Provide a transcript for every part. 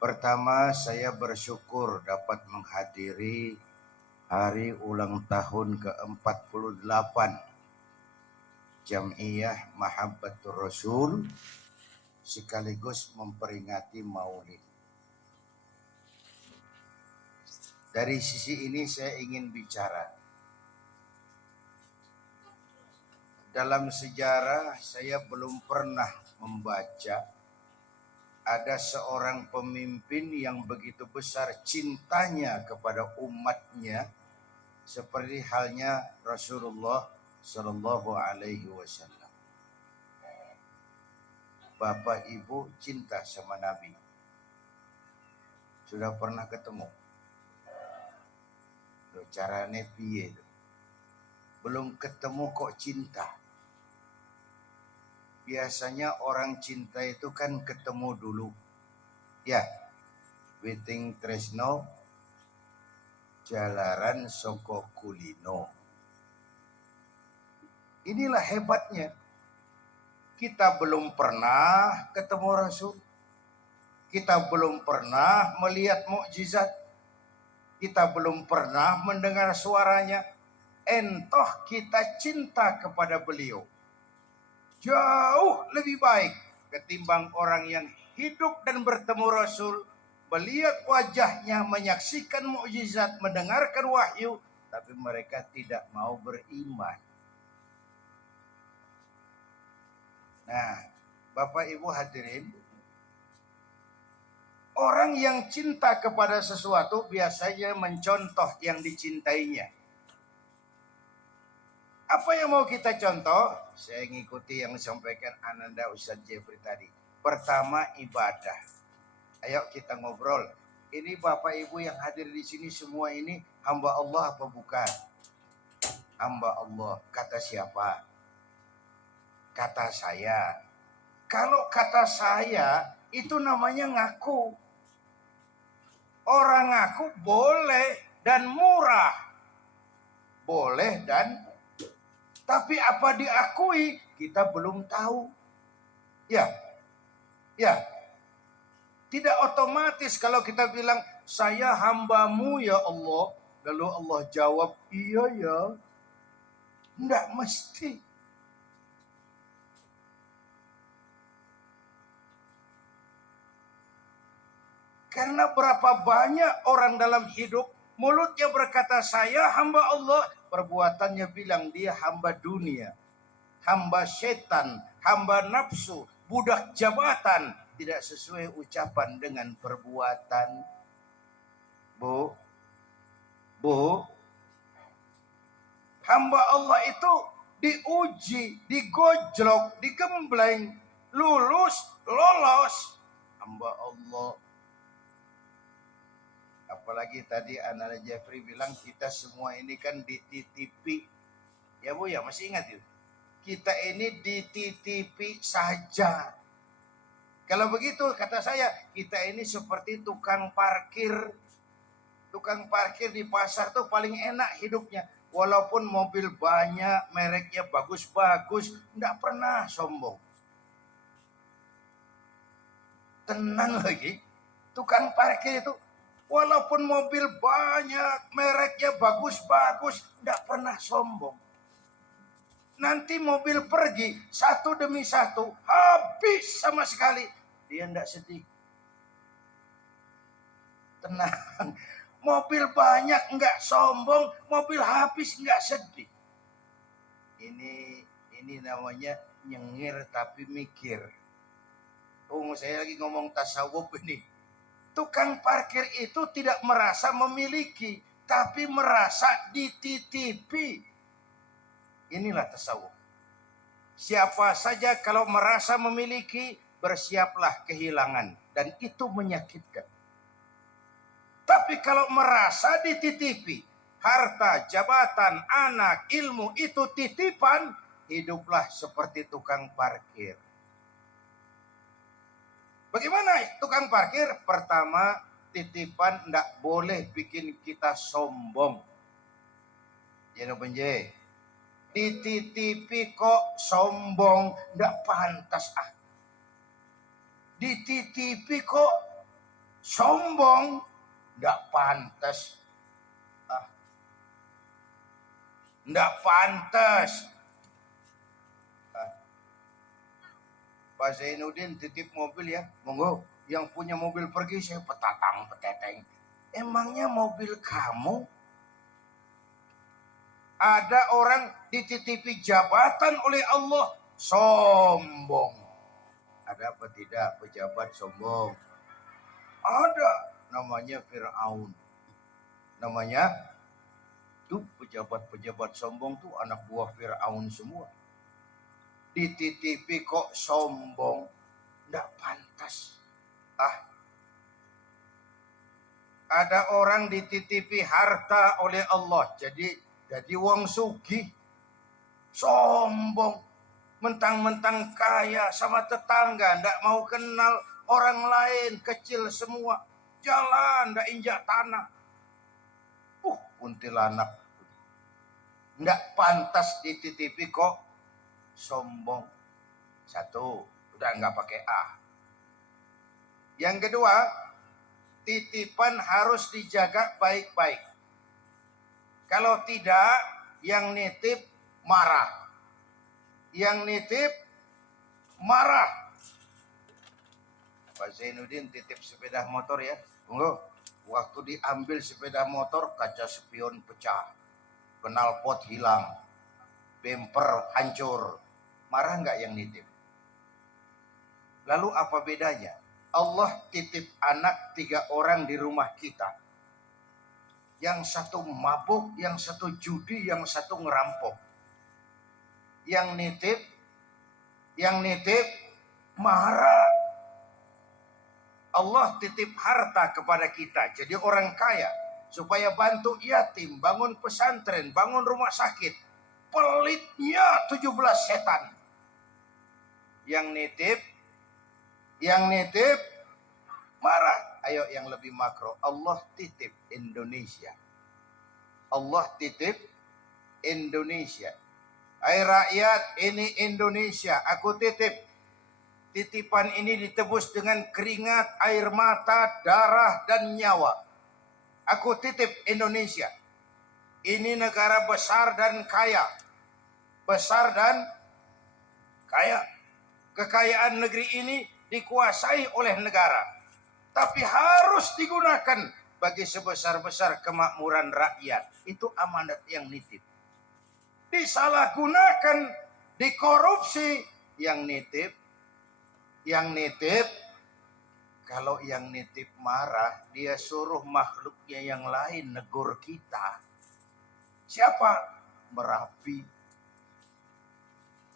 Pertama, saya bersyukur dapat menghadiri hari ulang tahun ke-48 Jam'iyah Mahabbatur Rasul sekaligus memperingati Maulid. Dari sisi ini saya ingin bicara. Dalam sejarah saya belum pernah membaca ada seorang pemimpin yang begitu besar cintanya kepada umatnya seperti halnya Rasulullah Shallallahu Alaihi Wasallam. Bapak Ibu cinta sama Nabi. Sudah pernah ketemu? Caranya piye? Belum ketemu kok cinta. Biasanya orang cinta itu kan ketemu dulu. Ya, Witing Tresno Jalaran Soko Kulino. Inilah hebatnya. Kita belum pernah ketemu Rasul. Kita belum pernah melihat mukjizat. Kita belum pernah mendengar suaranya. Entoh kita cinta kepada beliau. Jauh lebih baik ketimbang orang yang hidup dan bertemu Rasul, melihat wajahnya, menyaksikan mukjizat, mendengarkan wahyu, tapi mereka tidak mau beriman. Nah, Bapak Ibu hadirin, orang yang cinta kepada sesuatu biasanya mencontoh yang dicintainya. Apa yang mau kita contoh? Saya ngikuti yang disampaikan Ananda Ustadz Jeffrey tadi. Pertama, ibadah. Ayo kita ngobrol. Ini Bapak Ibu yang hadir di sini semua ini hamba Allah apa bukan? Hamba Allah. Kata siapa? Kata saya. Kalau kata saya itu namanya ngaku. Orang ngaku boleh dan murah. Boleh dan tapi apa diakui kita belum tahu. Ya. Tidak otomatis kalau kita bilang saya hambamu ya Allah. Lalu Allah jawab iya ya. Tidak mesti. Karena berapa banyak orang dalam hidup mulutnya berkata saya hamba Allah. Perbuatannya bilang dia hamba dunia, hamba setan, hamba nafsu, budak jabatan. Tidak sesuai ucapan dengan perbuatan. Bu, hamba Allah itu diuji, digojlok, digembleng, lolos. Hamba Allah. Apalagi tadi Ananda Jeffrey bilang kita semua ini kan dititipi. Ya Bu ya, masih ingat itu? Kita ini dititipi saja. Kalau begitu kata saya, kita ini seperti tukang parkir. Tukang parkir di pasar tuh paling enak hidupnya. Walaupun mobil banyak, mereknya bagus-bagus, enggak pernah sombong. Tenang lagi, tukang parkir itu walaupun mobil banyak, mereknya bagus-bagus, tidak pernah sombong. Nanti mobil pergi, satu demi satu, habis sama sekali. Dia tidak sedih. Tenang. Mobil banyak, enggak sombong. Mobil habis, enggak sedih. Ini namanya nyengir tapi mikir. Saya lagi ngomong tasawuf ini. Tukang parkir itu tidak merasa memiliki, tapi merasa dititipi. Inilah tasawuf. Siapa saja kalau merasa memiliki, bersiaplah kehilangan. Dan itu menyakitkan. Tapi kalau merasa dititipi, harta, jabatan, anak, ilmu itu titipan, hiduplah seperti tukang parkir. Bagaimana tukang parkir? Pertama, titipan tidak boleh bikin kita sombong. Jadi benje, dititipi kok sombong, tidak pantas ah. Dititipi kok sombong, nggak pantas. Nggak pantas. Pak Zainuddin titip mobil ya, monggo. Yang punya mobil pergi, saya peteteng. Emangnya mobil kamu? Ada orang dititipi jabatan oleh Allah, sombong. Ada apa tidak pejabat sombong? Ada, namanya Fir'aun. Namanya tuh pejabat-pejabat sombong tuh anak buah Fir'aun semua. Dititipi kok sombong, nggak pantas. Ada orang dititipi harta oleh Allah, jadi wong sugih, sombong, mentang-mentang kaya sama tetangga, ndak mau kenal orang lain, kecil semua, jalan ndak injak tanah. Kuntilanak, ndak pantas dititipi kok sombong. Satu, udah nggak pakai A. Yang kedua, titipan harus dijaga baik-baik. Kalau tidak, yang nitip marah. Yang nitip marah. Pak Zainuddin titip sepeda motor ya. Tunggu. Waktu diambil sepeda motor, kaca spion pecah. Knalpot hilang. Bemper hancur. Marah nggak yang nitip? Lalu apa bedanya? Allah titip anak 3 orang di rumah kita. Yang satu mabuk, yang satu judi, yang satu ngerampok. Yang nitip marah. Allah titip harta kepada kita, jadi orang kaya, supaya bantu yatim, bangun pesantren, bangun rumah sakit. Pelitnya 17 setan. Yang nitip marah. Ayo yang lebih makro. Allah titip Indonesia. Allah titip Indonesia. Hai rakyat, ini Indonesia. Aku titip. Titipan ini ditebus dengan keringat, air mata, darah, dan nyawa. Aku titip Indonesia. Ini negara besar dan kaya. Besar dan kaya. Kekayaan negeri ini dikuasai oleh negara. Tapi harus digunakan bagi sebesar-besar kemakmuran rakyat. Itu amanat yang nitip. Disalahgunakan, dikorupsi, yang nitip. Kalau yang nitip marah, dia suruh makhluknya yang lain negur kita. Siapa? Merapi.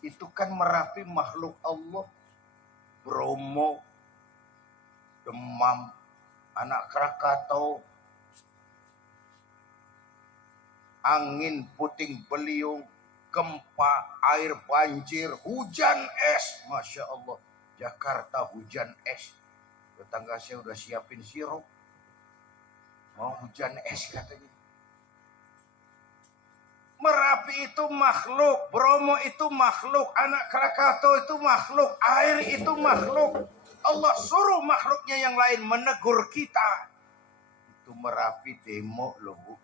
Itu kan Merapi makhluk Allah. Bromo, Demam, Anak Krakatau, angin puting beliung, gempa, air banjir, hujan es. Masya Allah, Jakarta hujan es. Tetangga saya udah siapin sirup. Mau hujan es katanya. Merapi itu makhluk, Bromo itu makhluk, Anak Krakatau itu makhluk, air itu makhluk. Allah suruh makhluknya yang lain menegur kita. Itu Merapi demo loh Bu.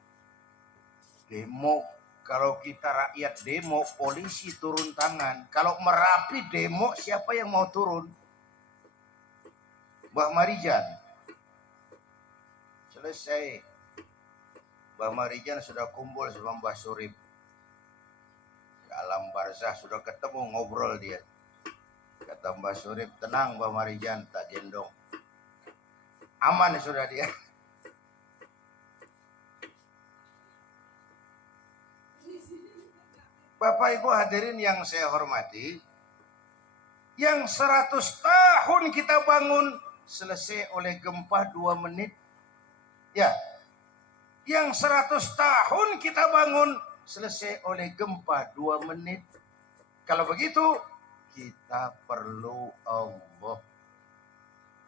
Demo. Kalau kita rakyat demo, polisi turun tangan. Kalau Merapi demo, siapa yang mau turun? Mbah Marijan. Selesai. Mbah Marijan sudah kumpul sama Mbah Surip. Alam barzah sudah ketemu, ngobrol dia. Kata Mbah Surip, tenang Mbah Marijan, tak gendong. Aman sudah dia. Bapak Ibu hadirin yang saya hormati, yang 100 tahun kita bangun selesai oleh gempa 2 menit. Ya, yang 100 tahun kita bangun selesai oleh gempa 2 menit. Kalau begitu, kita perlu Allah.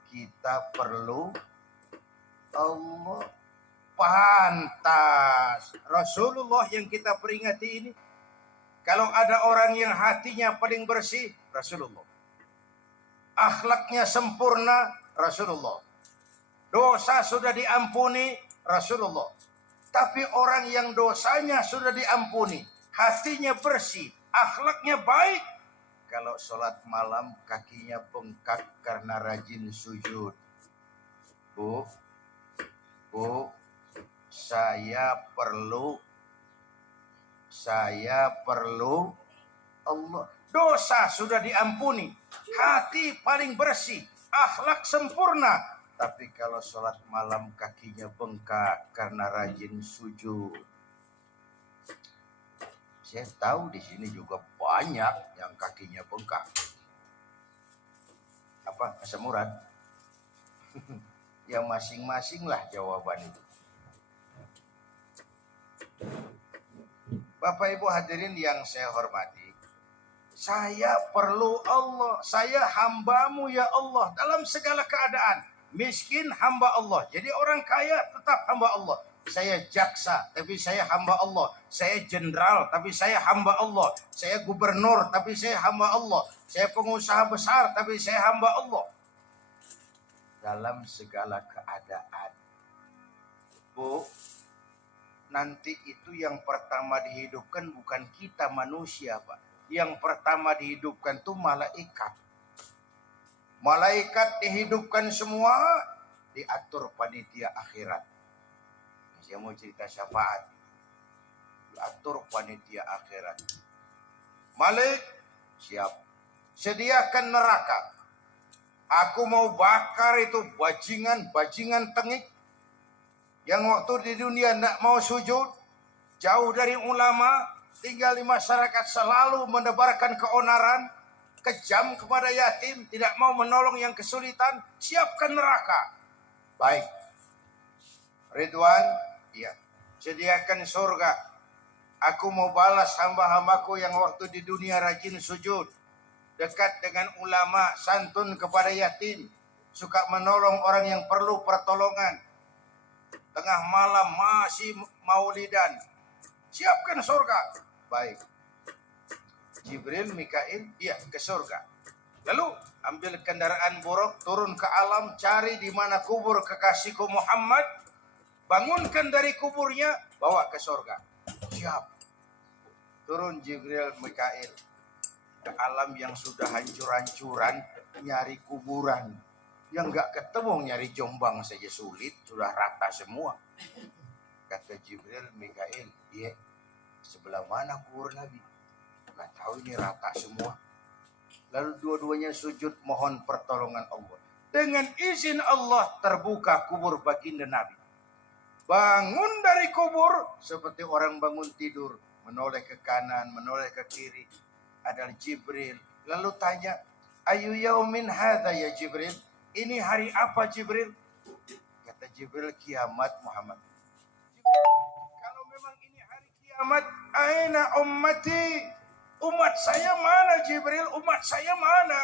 Kita perlu Allah. Pantas. Rasulullah yang kita peringati ini. Kalau ada orang yang hatinya paling bersih, Rasulullah. Akhlaknya sempurna, Rasulullah. dosa sudah diampuni Rasulullah. Tapi orang yang dosanya sudah diampuni, hatinya bersih, akhlaknya baik, kalau sholat malam kakinya bengkak karena rajin sujud. Bu, saya perlu Allah. Dosa sudah diampuni, hati paling bersih, akhlak sempurna. Tapi kalau sholat malam kakinya bengkak karena rajin sujud. Saya tahu di sini juga banyak yang kakinya bengkak. Apa? Asam urat? Ya masing-masing lah jawaban itu. Bapak Ibu hadirin yang saya hormati, saya perlu Allah, saya hambamu ya Allah dalam segala keadaan. Miskin hamba Allah, jadi orang kaya tetap hamba Allah. Saya jaksa, tapi saya hamba Allah. Saya jenderal, tapi saya hamba Allah. Saya gubernur, tapi saya hamba Allah. Saya pengusaha besar, tapi saya hamba Allah. Dalam segala keadaan. Bu, nanti itu yang pertama dihidupkan bukan kita manusia, Pak. Yang pertama dihidupkan itu malaikat. Malaikat dihidupkan semua, diatur panitia akhirat. Saya mau cerita syafaat. Diatur panitia akhirat. Malik, siap. Sediakan neraka. Aku mau bakar itu bajingan tengik. Yang waktu di dunia tidak mau sujud. Jauh dari ulama. Tinggal di masyarakat selalu menebarkan keonaran. Kejam kepada yatim. Tidak mau menolong yang kesulitan. Siapkan neraka. Baik. Ridwan, ya. Sediakan surga. Aku mau balas hamba-hambaku yang waktu di dunia rajin sujud. Dekat dengan ulama, santun kepada yatim. Suka menolong orang yang perlu pertolongan. Tengah malam masih maulidan. Siapkan surga. Baik. Jibril, Mikail, iya ke surga. Lalu ambil kendaraan buruk, turun ke alam, cari di mana kubur kekasihku Muhammad. Bangunkan dari kuburnya, bawa ke surga. Siap. Turun Jibril, Mikail. Ke alam yang sudah hancur-hancuran, nyari kuburan. Yang nggak ketemu nyari Jombang saja sulit, sudah rata semua. Kata Jibril, Mikail, iya, sebelah mana kubur Nabi? Nggak tahu, ini rata semua. Lalu dua-duanya sujud mohon pertolongan Allah. Dengan izin Allah terbuka kubur baginda Nabi. Bangun dari kubur seperti orang bangun tidur, menoleh ke kanan, menoleh ke kiri. Adalah Jibril. Lalu tanya, ayu yaumin hadza ya Jibril? Ini hari apa Jibril? Kata Jibril, kiamat Muhammad. Jibril, kalau memang ini hari kiamat, aina ummati? Umat saya mana Jibril? Umat saya mana?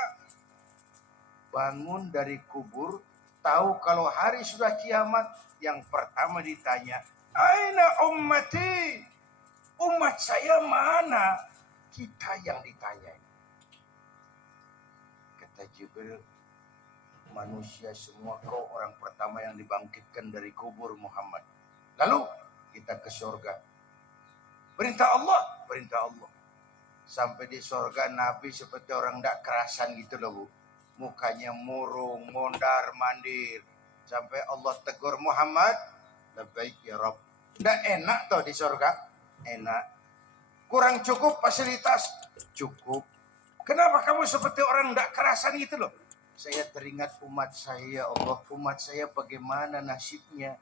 Bangun dari kubur, tahu kalau hari sudah kiamat, yang pertama ditanya, aina ummati? Umat saya mana? Kita yang ditanya. Kata Jibril, manusia semua, kau orang pertama yang dibangkitkan dari kubur Muhammad. Lalu kita ke surga. Perintah Allah, perintah Allah. Sampai di surga Nabi seperti orang tidak kerasan gitu loh Bu. Mukanya murung, mondar mandir. Sampai Allah tegur Muhammad, labbaik ya Rabb. Tidak enak toh di surga? Enak. Kurang cukup fasilitas? Cukup. Kenapa kamu seperti orang tidak kerasan gitu loh? Saya teringat umat saya, Allah. Umat saya bagaimana nasibnya?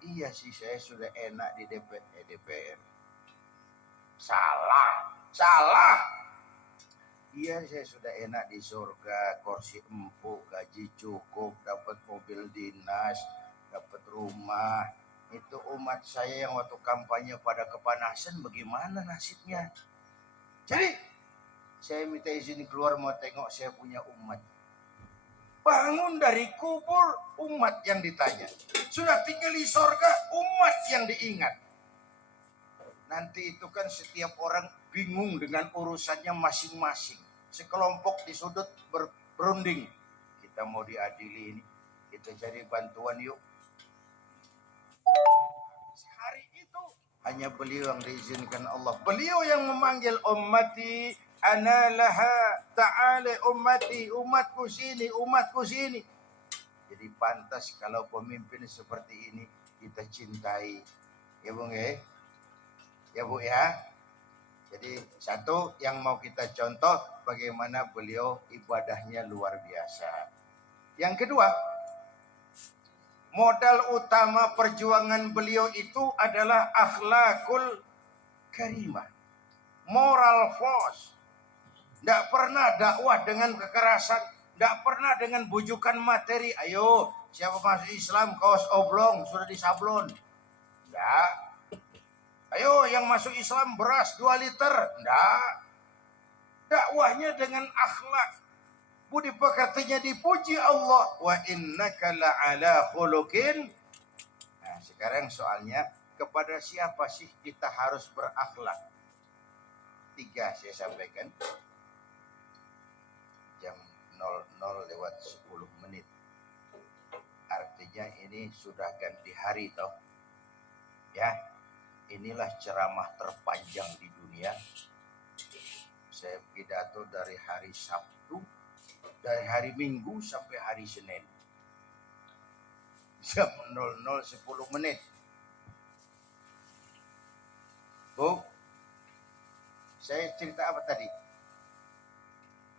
Iya sih, saya sudah enak di DPR. Salah. Iya, saya sudah enak di surga, kursi empuk, gaji cukup, dapat mobil dinas, dapat rumah. Itu umat saya yang waktu kampanye pada kepanasan, bagaimana nasibnya? Jadi, saya minta izin keluar mau tengok saya punya umat. Bangun dari kubur, umat yang ditanya. Sudah tinggal di surga, umat yang diingat. Nanti itu kan setiap orang bingung dengan urusannya masing-masing. Sekelompok di sudut berunding. Kita mau diadili ini, Kita cari bantuan yuk. Hari itu hanya beliau yang diizinkan Allah. Beliau yang memanggil ummati ana laha ta'ala ummati, umatku sini, umatku sini. Jadi pantas kalau pemimpin seperti ini kita cintai. Ya Bung ya? Ya Bu ya? Jadi satu yang mau kita contoh bagaimana beliau ibadahnya luar biasa. Yang kedua, modal utama perjuangan beliau itu adalah akhlakul karimah. Moral force. Tidak pernah dakwah dengan kekerasan. Tidak pernah dengan bujukan materi. Ayo, siapa masuk Islam kaos oblong sudah disablon. Tidak. Ayo yang masuk Islam beras 2 liter. Tidak. Dakwahnya dengan akhlak. Budi pekertinya dipuji Allah. Wa innaka la'ala khuluqin. Nah, sekarang soalnya kepada siapa sih kita harus berakhlak? 3 saya sampaikan. Jam 00:10. Artinya ini sudah ganti hari toh. Ya. Inilah ceramah terpanjang di dunia. Saya pidato dari hari Sabtu, dari hari Minggu sampai hari Senin. Jam 00:10. Bu, saya cerita apa tadi?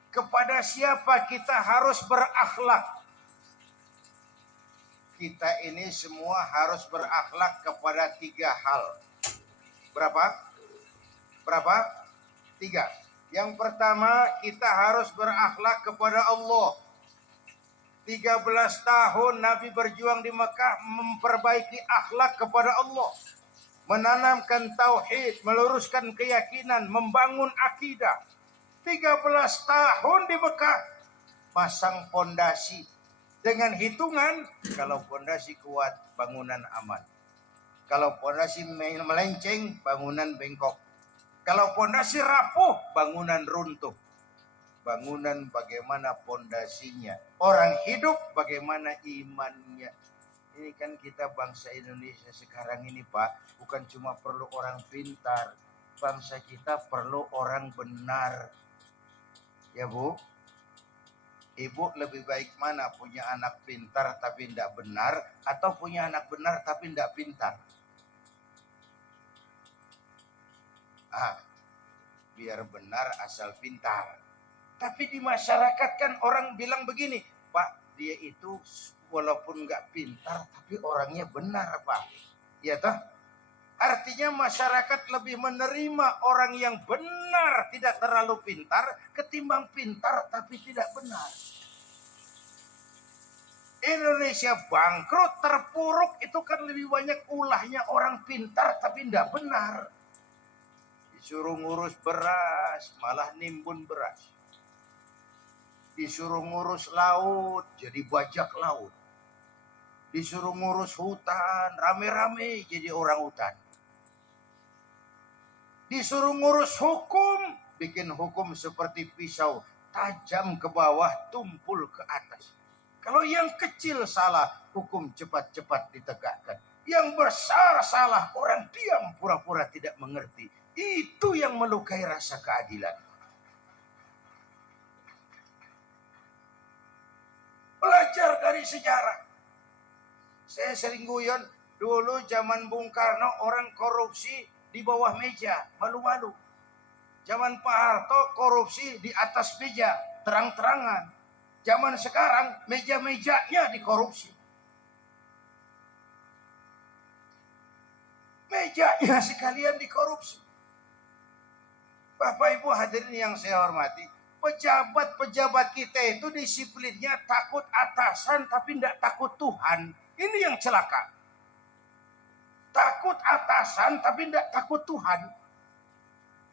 Kepada siapa kita harus berakhlak? Kita ini semua harus berakhlak kepada 3 hal. Berapa? 3. Yang pertama, kita harus berakhlak kepada Allah. 13 tahun Nabi berjuang di Mekah memperbaiki akhlak kepada Allah. Menanamkan tauhid, meluruskan keyakinan, membangun akidah. 13 tahun di Mekah pasang fondasi. Dengan hitungan, kalau fondasi kuat, bangunan aman. Kalau fondasi melenceng, bangunan bengkok. Kalau fondasi rapuh, bangunan runtuh. Bangunan bagaimana fondasinya. Orang hidup bagaimana imannya. Ini kan kita bangsa Indonesia sekarang ini Pak, bukan cuma perlu orang pintar. Bangsa kita perlu orang benar. Ya Bu? Ibu lebih baik mana? Punya anak pintar tapi tidak benar, atau punya anak benar tapi tidak pintar? Biar benar asal pintar. Tapi di masyarakat kan orang bilang begini, Pak, dia itu walaupun nggak pintar tapi orangnya benar Pak. Ya toh? Artinya masyarakat lebih menerima orang yang benar tidak terlalu pintar ketimbang pintar tapi tidak benar. Indonesia bangkrut, terpuruk itu kan lebih banyak ulahnya orang pintar tapi tidak benar. Disuruh ngurus beras, malah nimbun beras. Disuruh ngurus laut, jadi bajak laut. Disuruh ngurus hutan, rame-rame jadi orang hutan. Disuruh ngurus hukum, bikin hukum seperti pisau, tajam ke bawah, tumpul ke atas. Kalau yang kecil salah, hukum cepat-cepat ditegakkan. Yang besar salah, orang diam pura-pura tidak mengerti. Itu yang melukai rasa keadilan. Belajar dari sejarah. Saya sering guyon, dulu zaman Bung Karno orang korupsi di bawah meja, malu-malu. Zaman Pak Harto korupsi di atas meja, terang-terangan. Zaman sekarang meja-mejanya dikorupsi. Mejanya sekalian dikorupsi. Bapak Ibu hadirin yang saya hormati, pejabat-pejabat kita itu disiplinnya takut atasan tapi tidak takut Tuhan. Ini yang celaka. Takut atasan tapi tidak takut Tuhan.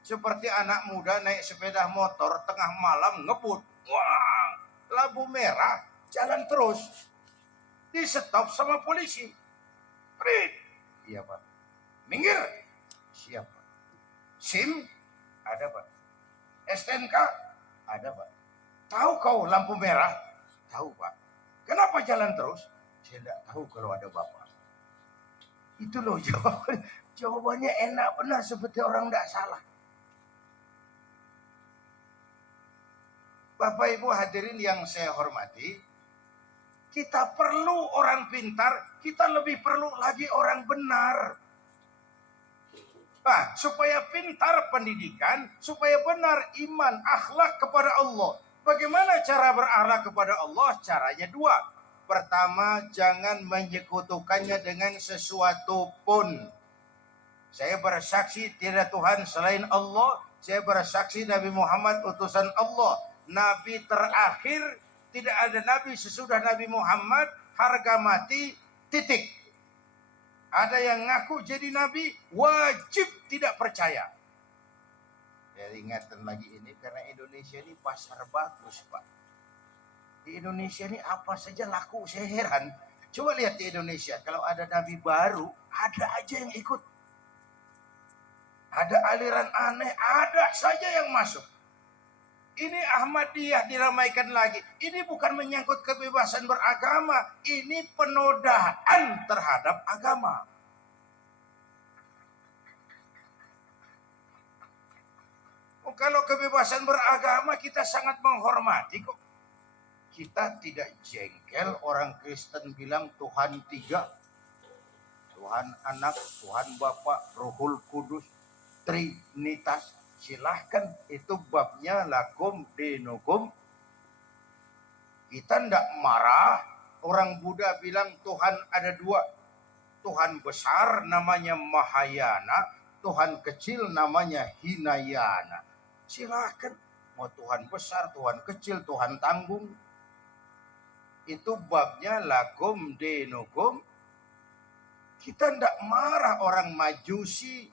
Seperti anak muda naik sepeda motor tengah malam ngebut. Wah, lampu merah, jalan terus. Di stop sama polisi. Prit. Iya Pak. Minggir. Siap Pak. SIM? Ada Pak. STNK? Ada Pak. Tahu kau lampu merah? Tahu Pak. Kenapa jalan terus? Saya tidak tahu kalau ada bapak. Itu loh jawabannya. Jawabannya enak benar seperti orang tidak salah. Bapak Ibu hadirin yang saya hormati, kita perlu orang pintar, kita lebih perlu lagi orang benar. Nah, supaya pintar pendidikan, supaya benar iman, akhlak kepada Allah. Bagaimana cara berakhlak kepada Allah? Caranya dua. Pertama, jangan menyekutukannya dengan sesuatu pun. Saya bersaksi tidak Tuhan selain Allah. Saya bersaksi Nabi Muhammad utusan Allah. Nabi terakhir, tidak ada Nabi sesudah Nabi Muhammad, harga mati, titik. Ada yang ngaku jadi Nabi, wajib tidak percaya. Ya, ingatan lagi ini karena Indonesia ini pasar bagus, Pak. Di Indonesia ini apa saja laku, saya heran. Coba lihat di Indonesia, kalau ada Nabi baru, ada aja yang ikut. Ada aliran aneh, ada saja yang masuk. Ini Ahmadiyah diramaikan lagi. Ini bukan menyangkut kebebasan beragama. Ini penodaan terhadap agama. Oh, kalau kebebasan beragama kita sangat menghormati kok. Kita tidak jengkel orang Kristen bilang Tuhan tiga. Tuhan Anak, Tuhan Bapa, Rohul Kudus, Trinitas. Silahkan, itu babnya lakum dinukum. Kita tidak marah. Orang Buddha bilang Tuhan ada dua. Tuhan besar namanya Mahayana, Tuhan kecil namanya Hinayana. Silahkan, mau Tuhan besar, Tuhan kecil, Tuhan tanggung. Itu babnya lakum dinukum. Kita tidak marah orang Majusi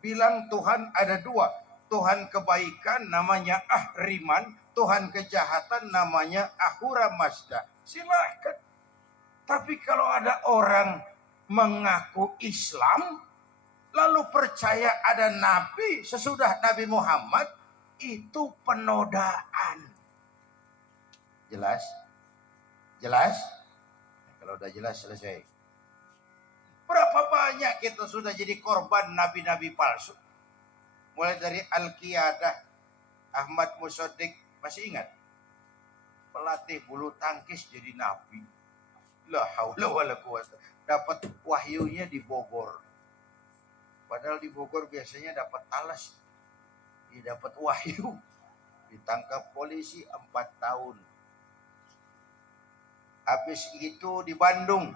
bilang Tuhan ada dua. Tuhan kebaikan namanya Ahriman, Tuhan kejahatan namanya Ahura Mazda. Silahkan. Tapi kalau ada orang mengaku Islam, lalu percaya ada Nabi sesudah Nabi Muhammad, itu penodaan. Jelas? Jelas? Kalau udah jelas selesai. Berapa banyak kita sudah jadi korban nabi-nabi palsu? Mulai dari Al-Qiyadah, Ahmad Musaddiq, masih ingat? Pelatih bulu tangkis jadi nabi. La haula wala quwata. Dapat wahyunya di Bogor. Padahal di Bogor biasanya dapat talas. Dia dapat wahyu. Ditangkap polisi 4 tahun. Habis itu di Bandung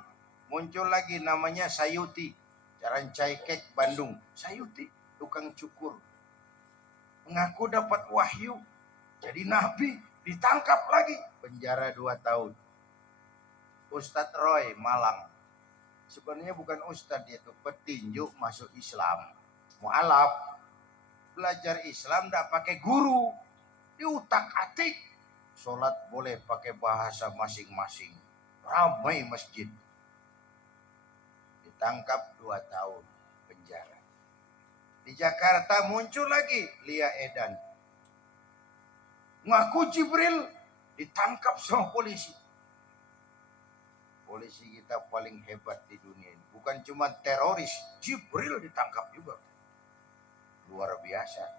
muncul lagi namanya Sayuti. Jalan Caikek Bandung. Sayuti, tukang cukur. Mengaku dapat wahyu, jadi nabi, ditangkap lagi, penjara 2 tahun. Ustadz Roy Malang, sebenarnya bukan ustadz, dia itu petinju masuk Islam. Mu'alaf, belajar Islam tidak pakai guru, diutak-atik. Sholat boleh pakai bahasa masing-masing, ramai masjid. Ditangkap 2 tahun penjara. Di Jakarta muncul lagi Lia Edan. Ngaku Jibril, ditangkap sama polisi. Polisi kita paling hebat di dunia ini. Bukan cuma teroris, Jibril ditangkap juga. Luar biasa.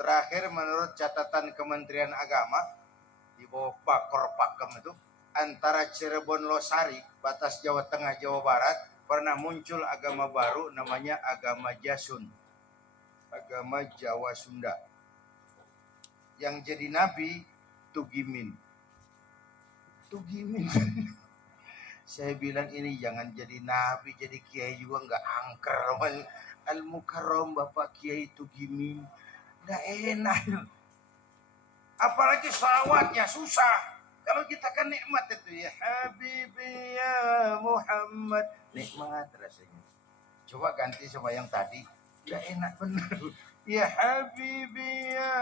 Terakhir menurut catatan Kementerian Agama, di bawah Bakor Pakem itu, antara Cirebon Losari, batas Jawa Tengah, Jawa Barat, pernah muncul agama baru namanya agama Jasun. Agama Jawa Sunda. Yang jadi nabi Tugimin. Tugimin. Saya bilang ini jangan jadi nabi, jadi kiai juga nggak angker. Al-Mukarram Bapak Kiai Tugimin. Nggak enak. Apalagi salawatnya susah. Kalau kita kan nikmat itu ya Habibi ya Muhammad, nikmat rasanya. Coba ganti sama yang tadi, nggak enak bener. Ya Habibi ya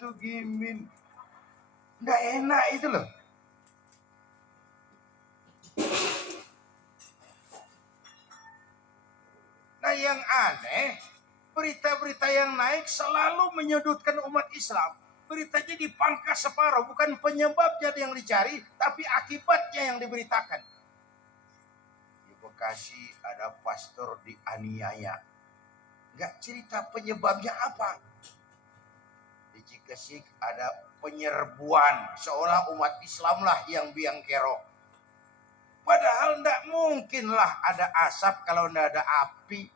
Tugimin, nggak enak itu loh. Nah yang aneh, berita-berita yang naik selalu menyudutkan umat Islam. beritanya dipangkas separuh. Bukan penyebabnya yang dicari, tapi akibatnya yang diberitakan. Di Bekasi ada pastor dianiaya. Nggak cerita penyebabnya apa. Di Cikesik ada penyerbuan. Seolah umat Islam lah yang biang kerok. Padahal nggak mungkin lah ada asap kalau nggak ada api.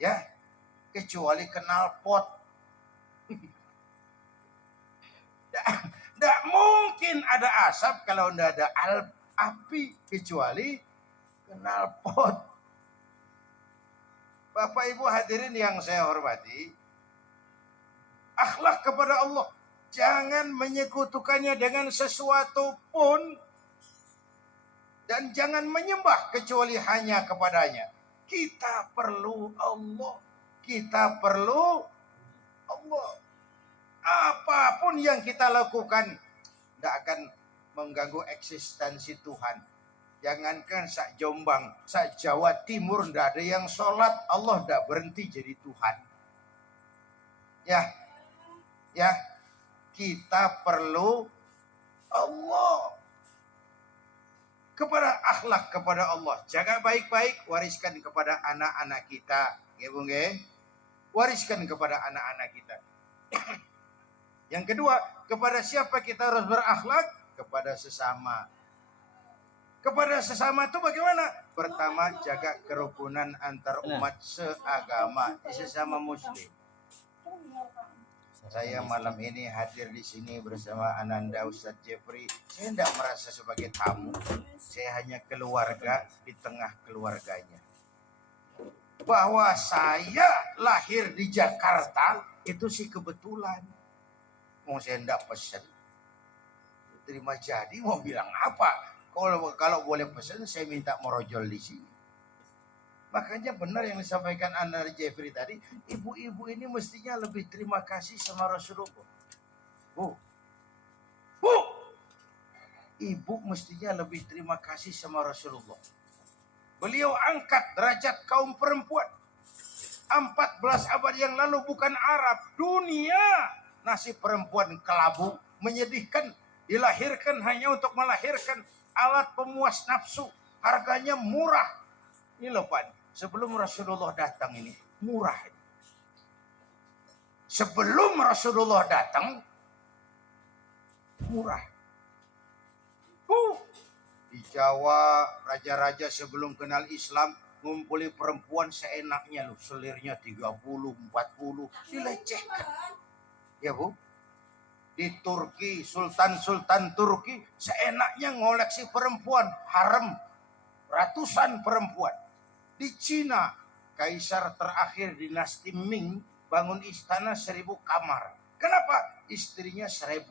Ya, kecuali knalpot. Nggak mungkin ada asap kalau nggak ada api, kecuali knalpot. Bapak Ibu hadirin yang saya hormati, akhlak kepada Allah, jangan menyekutukannya dengan sesuatu pun, dan jangan menyembah kecuali hanya kepadanya. Kita perlu Allah. Kita perlu Allah. Apapun yang kita lakukan tidak akan mengganggu eksistensi Tuhan. Jangankan sak Jombang, sak Jawa Timur tidak ada yang sholat, Allah tidak berhenti jadi Tuhan. Ya, kita perlu Allah. Kepada akhlak kepada Allah, jaga baik-baik, wariskan kepada anak-anak kita, ya Bung, wariskan kepada anak-anak kita. Yang kedua, kepada siapa kita harus berakhlak? Kepada sesama. Kepada sesama itu bagaimana? Pertama, jaga kerukunan antar umat seagama, sesama muslim. Saya malam ini hadir di sini bersama Ananda Ustadz Jeffrey. Saya tidak merasa sebagai tamu. Saya hanya keluarga di tengah keluarganya. Bahwa saya lahir di Jakarta itu sih kebetulan. Mau saya tidak pesan, terima jadi, mau bilang apa? Kalau boleh pesan, saya minta merojol di sini. Makanya benar yang disampaikan Ananda Jeffrey tadi, ibu-ibu ini mestinya lebih terima kasih sama Rasulullah. Bu, ibu mestinya lebih terima kasih sama Rasulullah. Beliau angkat derajat kaum perempuan. 14 abad yang lalu bukan Arab, dunia. Nasib perempuan kelabu, menyedihkan, dilahirkan hanya untuk melahirkan alat pemuas nafsu, harganya murah. Ini loh Pak, sebelum Rasulullah datang ini murah. Sebelum Rasulullah datang murah. Di Jawa raja-raja sebelum kenal Islam ngumpuli perempuan seenaknya loh, selirnya 30, 40, dilecehkan. Ya Bu, di Turki, sultan-sultan Turki seenaknya ngoleksi perempuan, harem, ratusan perempuan. Di Cina, kaisar terakhir dinasti Ming bangun istana 1000 kamar. Kenapa? Istrinya 1000.